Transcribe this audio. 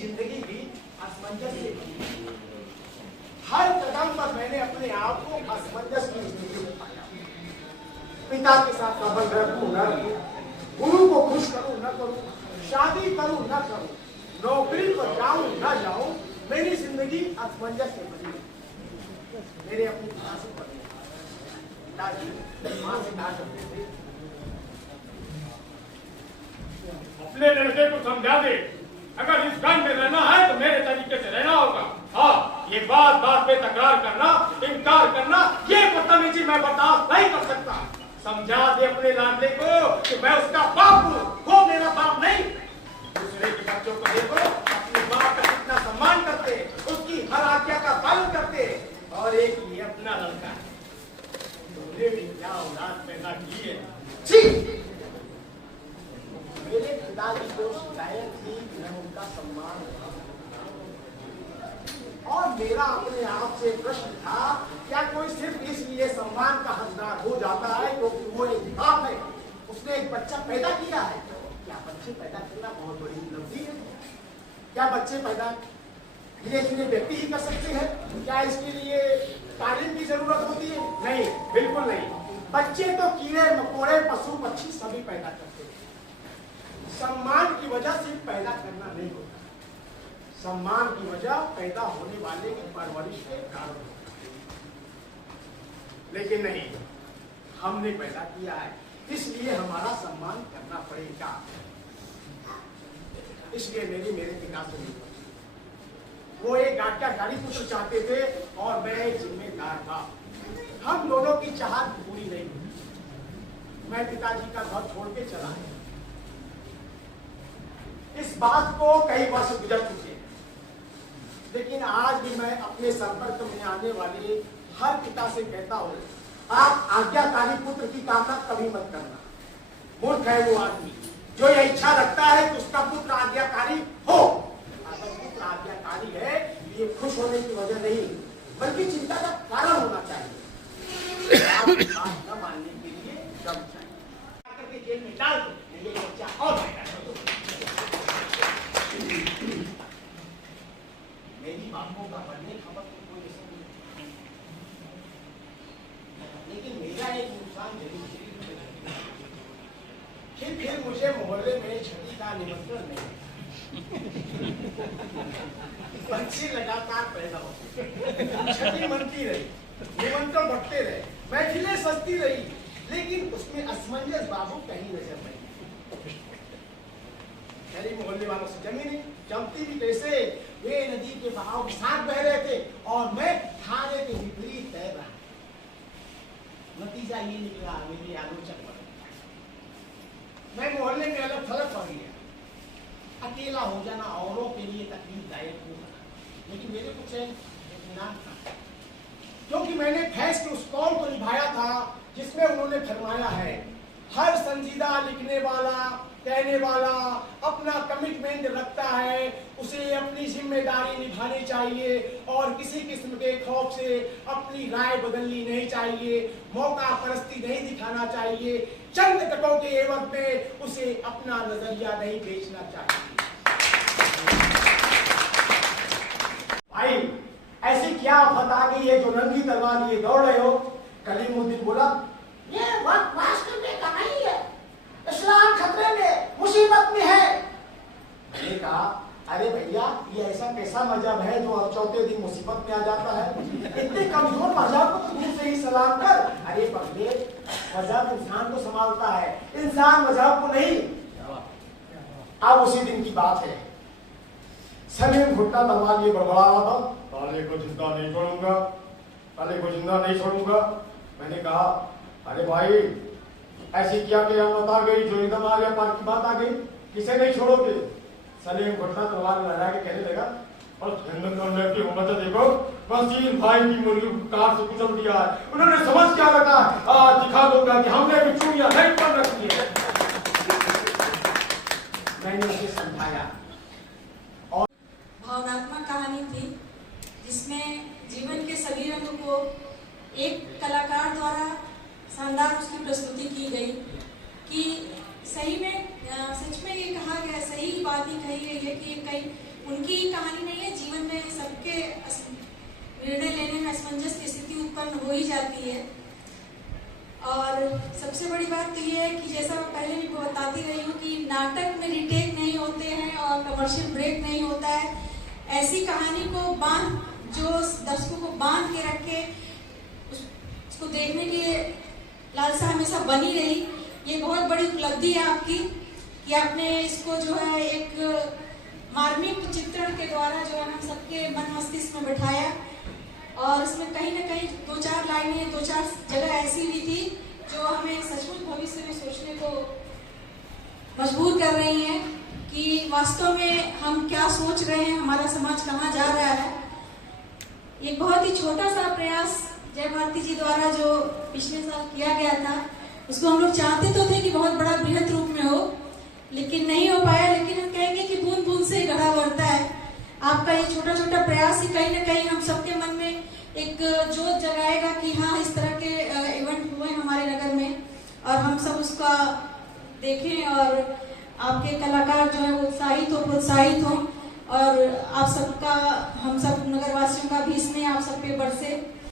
जिंदगी भी असमंजस से बनी। हर कदम पर मैंने अपने आप को असमंजस की स्थिति में पाया। पिता के साथ संबंध रखूं न रखूं, गुरु को खुश करूं न करूं, शादी करूं न करूं, नौकरी पर जाऊं न जाऊं, मेरी जिंदगी असमंजस से बनी। मेरे अपने पिता से बनी, पिताजी मां से कहा करते थे, अपने लड़के को समझा दे, अगर इस घर में रहना है तो मेरे तरीके से रहना होगा। हाँ, ये बात बात पे तकरार करना, इनकार करना, ये बदतमीजी मैं बर्दाश्त नहीं कर सकता। समझा दे अपने लाडले को कि मैं उसका बाप हूँ, वो मेरा बाप नहीं। दूसरे के बच्चों को देखो, अपनी माँ का कितना सम्मान करते, उसकी हर आज्ञा का पालन करते, और एक ये अपना लड़का है, तुमने भी क्या औलाद पैदा की है। मेरे पिताजी को शिकायत थी कि मैं उनका सम्मान और मेरा अपने आप से प्रश्न था, क्या कोई सिर्फ इसलिए सम्मान का हकदार हो जाता है क्योंकि वो एक बाप है, उसने एक बच्चा पैदा किया है? क्या बच्चे पैदा करना बहुत बड़ी उपलब्धि है? क्या बच्चे पैदा धीरे-धीरे व्यक्ति ही कर सकते हैं? क्या इसके लिए तालीम की जरूरत होती है? नहीं, बिल्कुल नहीं। बच्चे तो कीड़े मकोड़े पशु पक्षी सभी पैदा करते हैं। सम्मान की वजह सिर्फ पैदा करना नहीं होता, सम्मान की वजह पैदा होने वाले की परवरिश के कारण होता है। लेकिन नहीं, हमने पैदा किया है, इसलिए हमारा सम्मान करना पड़ेगा। इसलिए मेरे पिता से नहीं, वो एक आज्ञाकारी पुत्र चाहते थे और मैं एक जिम्मेदार था। हम दोनों की चाहत पूरी नहीं हुई। मैं पिताजी का घर छोड़ के चला गया। इस बात को कई वर्ष गुजर चुके, लेकिन आज भी मैं अपने संपर्क में आने वाले हर पिता से कहता हूँ, आप आज्ञाकारी पुत्र की कामना कभी मत करना। मूर्ख है वो आदमी जो यह इच्छा रखता है कि उसका पुत्र आज्ञाकारी हो। अगर पुत्र आज्ञाकारी है, ये खुश होने की वजह नहीं, बल्कि चिंता का कारण होना चाहिए। आप बात न मानने के लिए दम चाहिए, आकर के जेल में डाल दो, ये बच्चा और मेरी बातों का बनने खबर तो कोई ऐसा नहीं, लेकिन मेरा एक नुकसान जरूर है। फिर मुझे मोहल्ले में छठी का निमंत्रण नहीं। बच्चे लगातार पैदा होते, छठी मनती रही, निमंत्रण बढ़ते रहे, महफिलें सजती रही, लेकिन उसमें असमंजस बाबू कहीं नजर नहीं। मेरी मोहल्ले वालों से जमी नहीं, जमती भी कैसे, वे नदी के बहाव के साथ बह रहे थे और मैं धारे के विपरीत तैर रहा। नतीजा ये निकला, मेरे आलोचक बन गए। मैं मोहल्ले में अलग थलग पड़ गया। अकेला हो जाना औरों के लिए तकलीफदायक हो, लेकिन मेरे कुछ इत्मीनान था, क्योंकि मैंने फैज के उस कौल को निभाया था जिसमें उन्होंने फरमाया है, हर संजीदा लिखने वाला कहने वाला अपना कमिटमेंट रखता है, उसे अपनी जिम्मेदारी निभानी चाहिए और किसी किस्म के खौफ से अपनी राय बदलनी नहीं चाहिए, मौका परस्ती नहीं दिखाना चाहिए, चंद टकों के एवज में उसे अपना नजरिया नहीं बेचना चाहिए। भाई, ऐसी क्या आफत आ गई है जो नंगी तलवार लिए दौड़ रहे हो? कलीमुद्दीन बोला, ये वक्त पास करने का नहीं है, इस्लाम खतरे में, मुसीबत में है। मैंने कहा, अरे भैया, ये ऐसा कैसा मजहब है जो अब चौथे दिन मुसीबत में आ जाता है? इतने कमजोर मजहब को तो दूर से ही सलाम कर। अरे पगले, मजहब इंसान को संभालता है, इंसान मजहब को नहीं। अब उसी दिन की बात है, सलीम घुटना तलवार लिए बड़बड़ा रहा था, साले को जिंदा नहीं छोड़ूंगा, साले को जिंदा नहीं छोड़ूंगा। मैंने कहा, अरे भाई, ऐसी क्या कियामत आ गई जो एकदम आ गया, पार की बात आ गई, किसे नहीं छोड़ोगे? सलीम घुटना तलवार लहरा के कहने लगा, और हिंदू करने की हिम्मत देखो, वसीर भाई की मुर्गी कार से कुचल दिया है, उन्होंने समझ क्या रखा, दिखा दूंगा कि हमने भी चूड़ियां नहीं पहन रखी है। मैंने उसे समझाया और भावनात्मक कहानी थी जिसमें जीवन के सभी रंगों को एक कलाकार द्वारा शानदार उसकी प्रस्तुति की गई कि सही में सच में ये कहा गया, सही बात ही कही गई है कि कई उनकी कहानी नहीं है, जीवन में सबके निर्णय लेने में असमंजस की स्थिति उत्पन्न हो ही जाती है। और सबसे बड़ी बात तो ये है कि जैसा मैं पहले भी बताती रही हूँ कि नाटक में रिटेक नहीं होते हैं और कमर्शियल ब्रेक नहीं होता है। ऐसी कहानी को जो दर्शकों को बांध के रखे, उसको देखने की लालसा हमेशा बनी रही। ये बहुत बड़ी उपलब्धि है आपकी कि आपने इसको जो है एक मार्मिक चित्रण के द्वारा जो है हम सबके मन मस्तिष्क में बैठाया। और इसमें कहीं ना कहीं 2-4 लाइनें 2-4 जगह ऐसी भी थी जो हमें सचमुच भविष्य में सोचने को मजबूर कर रही हैं कि वास्तव में हम क्या सोच रहे हैं, हमारा समाज कहाँ जा रहा है। एक बहुत ही छोटा सा प्रयास जय भारती जी द्वारा जो पिछले साल किया गया था, उसको हम लोग चाहते तो थे कि बहुत बड़ा बृहद रूप में हो, लेकिन नहीं हो पाया। लेकिन हम कहेंगे कि बूंद बूंद से घड़ा भरता है। आपका ये छोटा छोटा प्रयास ही कहीं ना कहीं हम सबके मन में एक जोत जगाएगा कि हाँ, इस तरह के इवेंट हुए हमारे नगर में और हम सब उसका देखें और आपके कलाकार जो है वो उत्साहित हो, प्रोत्साहित हो और आप सबका, हम सब नगरवासियों का भी स्नेह आप सब पे बरसे।